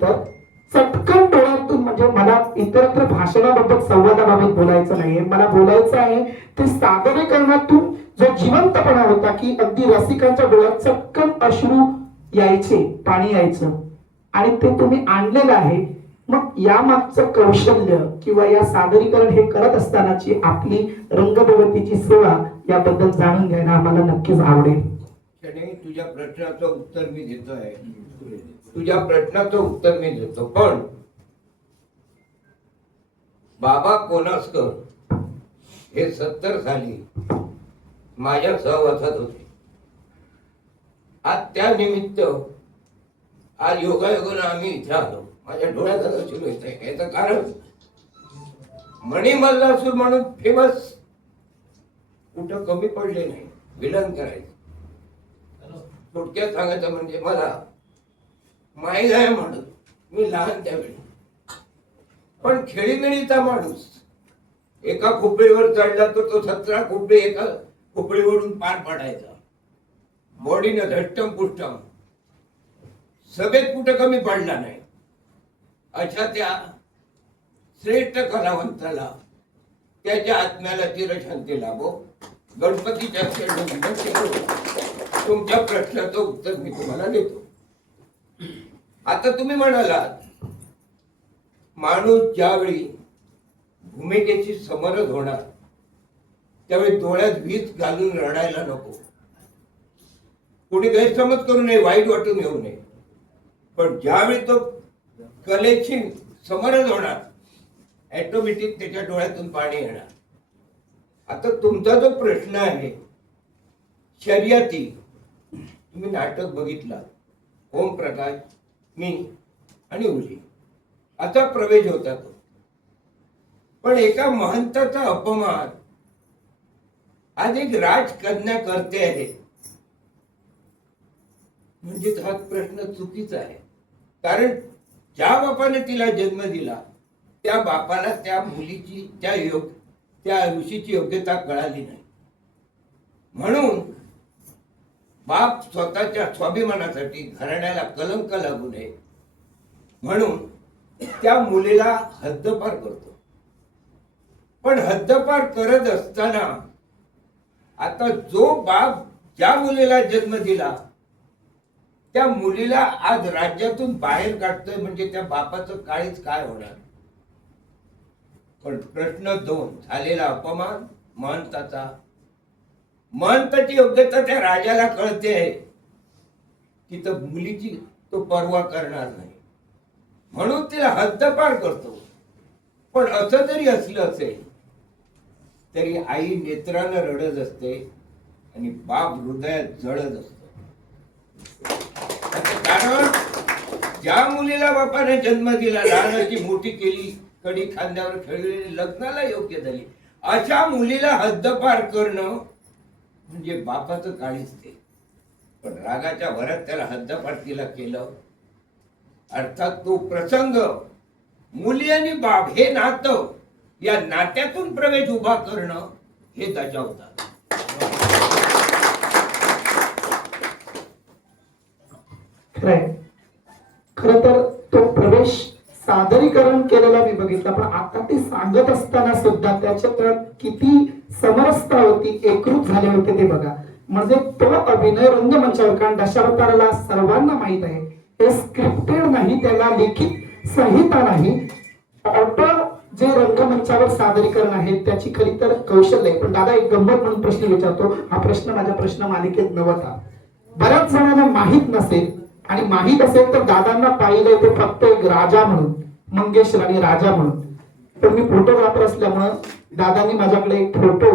म्हटल्यानंतर चटकन डोळ्यातून, म्हणजे मला इतरत्र भाषणाबाबत संवादाबाबत बोलायचं नाहीये, मला बोलायचं आहे ते सादरीकरणातून जो जिवंतपणा होता की अगदी रसिकांच्या डोळ्यात चटकन अश्रू यायचे, पाणी यायचं, आणि ते तुम्ही आणलेलं आहे. मग या मागचं कौशल्य किंवा या सादरीकरण हे करत असतानाची आपली रंगभूमीची सेवा याबद्दल जाणून घ्यायला आम्हाला नक्कीच आवडेल. तुझ्या प्रश्नाचं उत्तर मी देतोय, तुझ्या प्रश्नाचं उत्तर मी देतो. पण बाबा कोणासकर हे 70 साली माझ्या सहवासात होते. आज त्या निमित्त आज योगायोगानं आम्ही इथे आलो. माझ्या डोळ्यात सुरू येत आहे. याचं कारण मणिमल्लासूर म्हणून फेमस कुठं कमी पडले नाही. विलन करायचं, थोडक्यात सांगायचं म्हणजे मला माहीत आहे म्हणून मी लहान त्यावेळी, पण खेळीमेळीचा माणूस एका खोपडीवर चढला तर तो 17 खोपडी एका खोपडीवरून पार पाडायचा. बॉडीनं धष्टम पुष्टम, सभेत कुठं कमी पडला नाही. अशा त्या श्रेष्ठ कलावंताला त्याच्या आत्म्याला चिरशांती लाभो. गणपतीच्या चरणी विनंती करू. तुमच्या प्रश्नाचं उत्तर मी तुम्हाला देतो. आता तुम्ही म्हणालात माणूस ज्यावेळी भूमिकेची समरस होणार त्यावेळी डोळ्यात वीज घालून रडायला नको. कोणी गैरसमज करू नये, वाईट वाटून येऊ नये. पण ज्यावेळी तो कलेची समरस होणार ऑटोमॅटिक त्याच्या डोळ्यातून पाणी येणार. आता तुमचा जो प्रश्न आहे शर्यती, तुम्ही नाटक बघितला, ओम प्रकाश, मी आणि उली असा प्रवेश होता तो. पण एका महंताचा अपमान आज एक राजकन्या करते आहे म्हणजे हा प्रश्न चुकीचा आहे. कारण ज्या बापाने तिला जन्म दिला त्या बापाला त्या मुलीची त्या ऋषीची योग्यता कळाली नाही. म्हणून बाप स्वतःच्या स्वाभिमानासाठी घराण्याला कलंक लागू नये म्हणून त्या मुलीला हद्दपार करतो. पण हद्दपार करत असताना आता जो बाप ज्या मुलीला जन्म दिला त्या मुलीला आज राज्यातून बाहेर काढतोय म्हणजे त्या बापाचं काळीच काय होणार. पण प्रश्न 2, झालेला अपमान महंताचा. महंताची योग्यता त्या राजाला कळते की तर मुलीची तो पर्वा करणार नाही म्हणून तिला हद्दपार करतो. पण असं जरी असलं असेल तरी आई नेत्रानं रडत असते आणि बाप हृदयात जळत असतो. कारण ज्या मुलीला बापाने जन्म दिला, लहानाची मोठी केली, कडी खांद्यावर खेळलेली, लग्नाला योग्य झाली, अशा मुलीला हद्दपार करणं म्हणजे बापाचं काळीच ते. पण रागाच्या भरात त्याला हद्दपार तिला केलं. अर्थात तो प्रसंग मुली आणि बाप हे नातं, या नात्यातून प्रवेश उभा करणं हे दजावतात. खर तर तो प्रवेश सादरीकरण केलेला मी बघितला, पण आता ते सांगत असताना सुद्धा त्याच्यात किती समरसता होती, एकरूप झाले होते ते बघा. म्हणजे तो अभिनय रंगमंचावर, कारण दशावताराला सर्वांना माहित आहे हे स्क्रिप्टेड नाही, त्याला लिखित संहिता नाही, ऑटो जे रंगमंचावर सादरीकरण आहे त्याची खरी तर कौशल्य आहे. पण दादा एक गंमत म्हणून प्रश्न विचारतो, हा प्रश्न माझ्या प्रश्न मालिकेत नव्हता. बऱ्याच जणांना माहित नसेल आणि माहित असेल तर दादांना पाहिलंय ते फक्त एक राजा म्हणून, मंगेश राणी राजा म्हणून. पण मी फोटोग्राफर असल्यामुळे दादांनी माझ्याकडे एक फोटो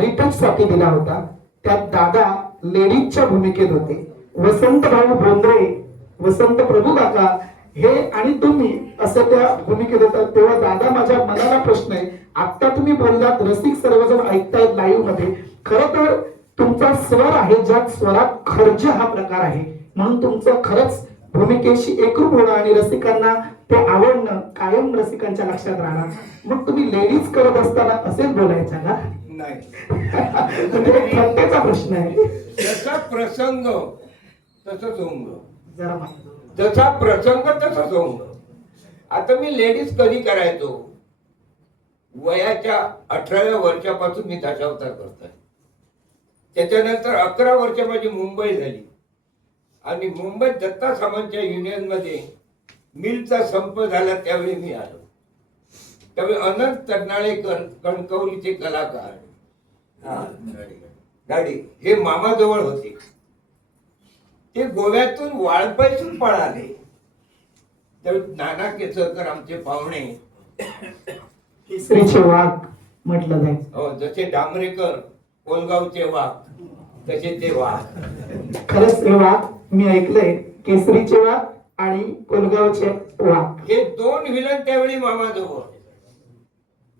रिटच साठी दिला होता. त्यात दादा लेडीजच्या भूमिकेत होते. वसंत भाऊ बोंद्रे, वसंत प्रभू काका हे आणि तुम्ही असं त्या भूमिकेत होता. तेव्हा दादा माझ्या मनाला प्रश्न आहे, आता तुम्ही बोललात रसिक सर्वजण ऐकतायत लाईव्ह मध्ये, खरं तर तुमचा स्वर आहे ज्यात स्वरात खर्ज हा प्रकार आहे, म्हणून तुमचं खरंच भूमिकेशी एकरूप होणं आणि रसिकांना ते आवडणं कायम रसिकांच्या लक्षात राहणार. मग तुम्ही लेडीज करत असताना असेच बोलायचा का? नाही, प्रत्येकाचा प्रश्न आहे. जसा प्रसंग तसंच होऊन जरा जसा प्रसंग तसा सोंग. आता मी लेडीज कधी करायचो, वयाच्या 18व्या वर्षापासून मी दशावतार करतोय. त्याच्यानंतर 11 वर्ष माझी मुंबई झाली आणि मुंबईत दत्ता सामंतच्या युनियन मध्ये मिलचा संप झाला त्यावेळी मी आलो. त्यावेळी अनंत तरनाळेकर कणकवलीचे कलाकार गाडी हे मामाजवळ होते. ते गोव्यातून वाळपैसून पळाले. त्यावेळी नाना केसरकर आमचे पाहुणे, केसरीचे वाघ म्हटलं जायचं. हो, जसे डांबरेकर कोलगावचे वाघ तसे ते वाघ. खरंच हे वाघ मी ऐकलंय, केसरीचे वाघ आणि कोलगावचे वाघ. हे दोन विलन त्यावेळी मामाजवळ.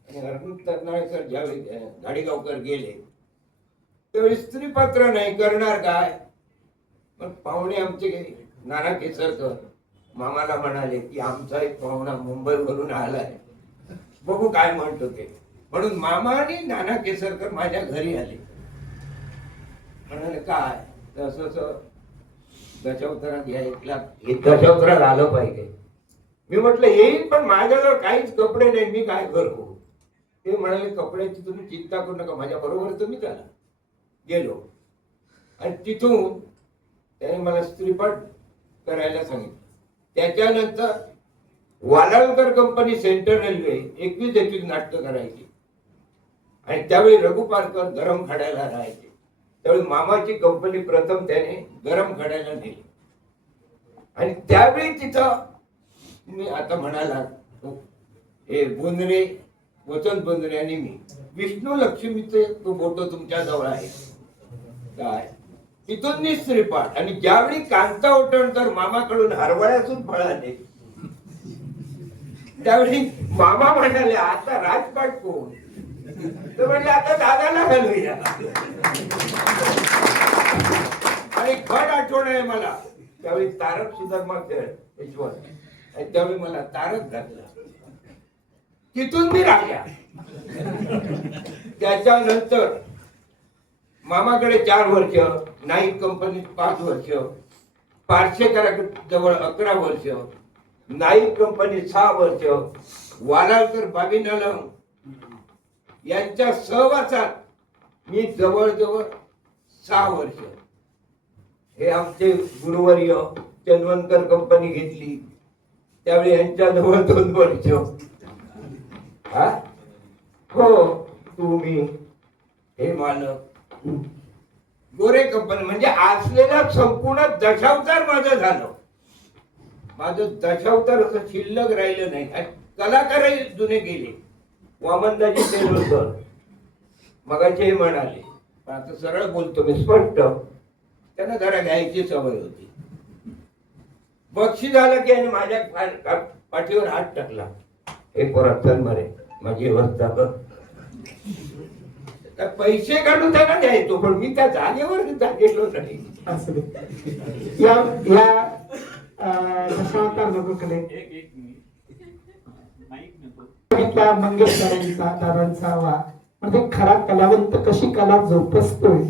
आणि अनंत तरनाळेकर ज्यावेळी गाडीगावकर गेले त्यावेळी स्त्रीपात्र नाही, करणार काय. पण पाहुणे आमचे नाना केसरकर मामाला म्हणाले की आमचा एक पाहुणा मुंबईवरून आलाय, बघू काय म्हणतो ते. म्हणून मामा आणि नाना केसरकर माझ्या घरी आले. म्हणाले काय तसं दशावतारात घ्यायला, हे दशावतारात आलं पाहिजे. मी म्हटलं येईल, पण माझ्याजवळ काहीच कपडे नाही, मी काय करू. ते म्हणाले कपड्याची तुम्ही चिंता करू नका, माझ्या बरोबर तुम्ही चला. गेलो आणि तिथून त्याने मला स्त्रीपाठ करायला सांगितलं. त्याच्यानंतर वालाळकर कंपनी सेंट्रल रेल्वे 21 नाटकं करायची आणि त्यावेळी रघु पारकर गरम खाड्याला राहायचे. त्यावेळी मामाची कंपनी प्रथम त्याने गरम खाड्याला नेली आणि त्यावेळी तिथं मी आता म्हणाला हे बोंद्रे, वसंत बोंद्रे आणि मी, विष्णू लक्ष्मीचे तो फोटो तुमच्या जवळ आहे काय, तिथून मी स्त्रीपाठ. आणि ज्यावेळी कांता ओटणकर मामाकडून हरवळ्यातून पळाले त्यावेळी मामा म्हणाले आता राजपाट कोण. तर म्हणले आता दादाला घालूया. आणि खड आठवण आहे मला, त्यावेळी तारक सुधर्मा खेळ यशवंत, आणि त्यावेळी मला तारक घातला. तिथून मी राहिल्या. त्याच्यानंतर मामाकडे 4 वर्ष, नाईक कंपनीत 5 वर्ष, पारशेकरा जवळ 11 वर्ष, नाईक कंपनीत 6 वर्ष, वालाळकर बाबीनालम यांच्या सहवासात मी जवळजवळ 6 वर्ष. हे आमचे गुरुवर्य चंदवनकर कंपनी घेतली त्यावेळी यांच्या जवळ 2 वर्ष. हा हो, तुम्ही हे मालक गोरे कंपनी म्हणजे असलेला संपूर्ण दशावतार माझं झालं. माझं दशावतार असं शिल्लक राहिलं नाही. कलाकारही जुने गेले. वामनदाजी तेलुरकर मगाचे म्हणाले, पण आता सरळ बोलतो मी स्पष्ट, त्यांना जरा घ्यायची सवय होती. बक्षी झालं की माझ्या पाठीवर हात टाकला, हे परत चल मरे माझी व्यवस्था कर. पैसे काढून त्यांना द्यायचो, पण मी त्या जागेवर गेलो नाही. या दशावतार लोकांकडे मंगेशकरांचा दादांचा वा म्हणजे खरा कलावंत कशी कला जोपासतोय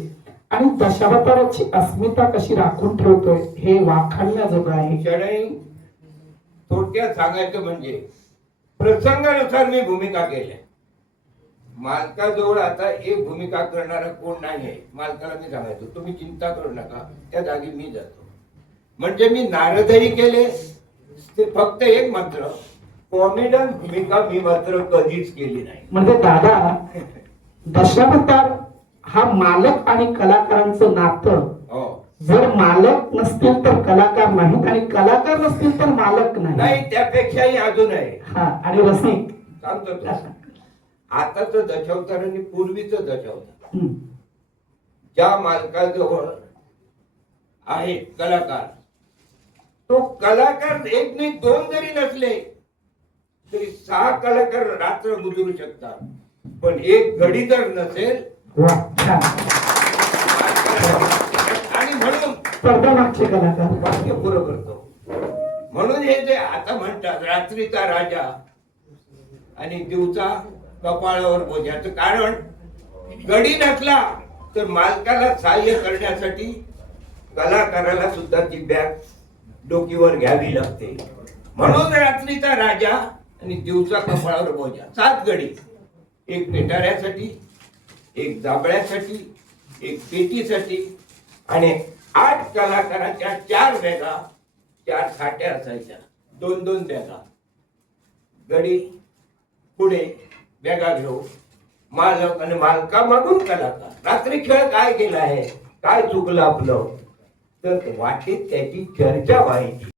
आणि दशावताराची अस्मिता कशी राखून ठेवतोय हे वाखाणण्याजोगं आहे. क्षणी थोडक्यात सांगायचं म्हणजे प्रसंगानुसार मी भूमिका केल्या. मालकाजवळ आता एक भूमिका करणारा कोण नाही आहे. मालकाला मी सांगायचो तुम्ही चिंता करू नका, त्या जागी मी जातो. म्हणजे मी नारदही केले, ते फक्त एक मात्र कॉमेडियन भूमिका मी मात्र कधीच केली नाही. म्हणजे दादा दशावतार हा मालक आणि कलाकारांचं नातं, जर मालक नसतील तर कलाकार नाहीत आणि कलाकार नसतील तर मालक नाही, त्यापेक्षाही अजून आहे. हा, आणि रसिक सांगतो आता तर दशावतारांनी पूर्वीच दशावतार ज्या मालकाजवळ आहे कलाकार, तो कलाकार एक नाही 2 जरी नसले तरी 6 कलाकार रात्र गुजरू शकतात, पण एक घडी जर नसेल आणि म्हणून पडद्यामागचे कलाकार वाक्य पुरं करतो. म्हणून हे जे आता म्हणतात रात्रीचा राजा आणि दिवसा कपाळावर बोजाचं कारण, गडी नसला तर मालकाला सहाय्य करण्यासाठी कलाकाराला सुद्धा ती बॅग डोकीवर घ्यावी लागते. म्हणून रात्रीचा राजा आणि दिवसा कपाळावर बोजा. 7 गडी, एक पेटाऱ्यासाठी, एक जांभळ्यासाठी, एक पेटीसाठी आणि 8 कलाकाराच्या 4 बॅगा, 4 खाट्या असायच्या, 2-2 बॅगा. गडी पुढे बॅगा घेऊ, मालक आणि मालका मागून कलाकार. रात्री खेळ काय केला आहे, काय चुकलं आपलं, तर वाटेत त्याची चर्चा व्हायची.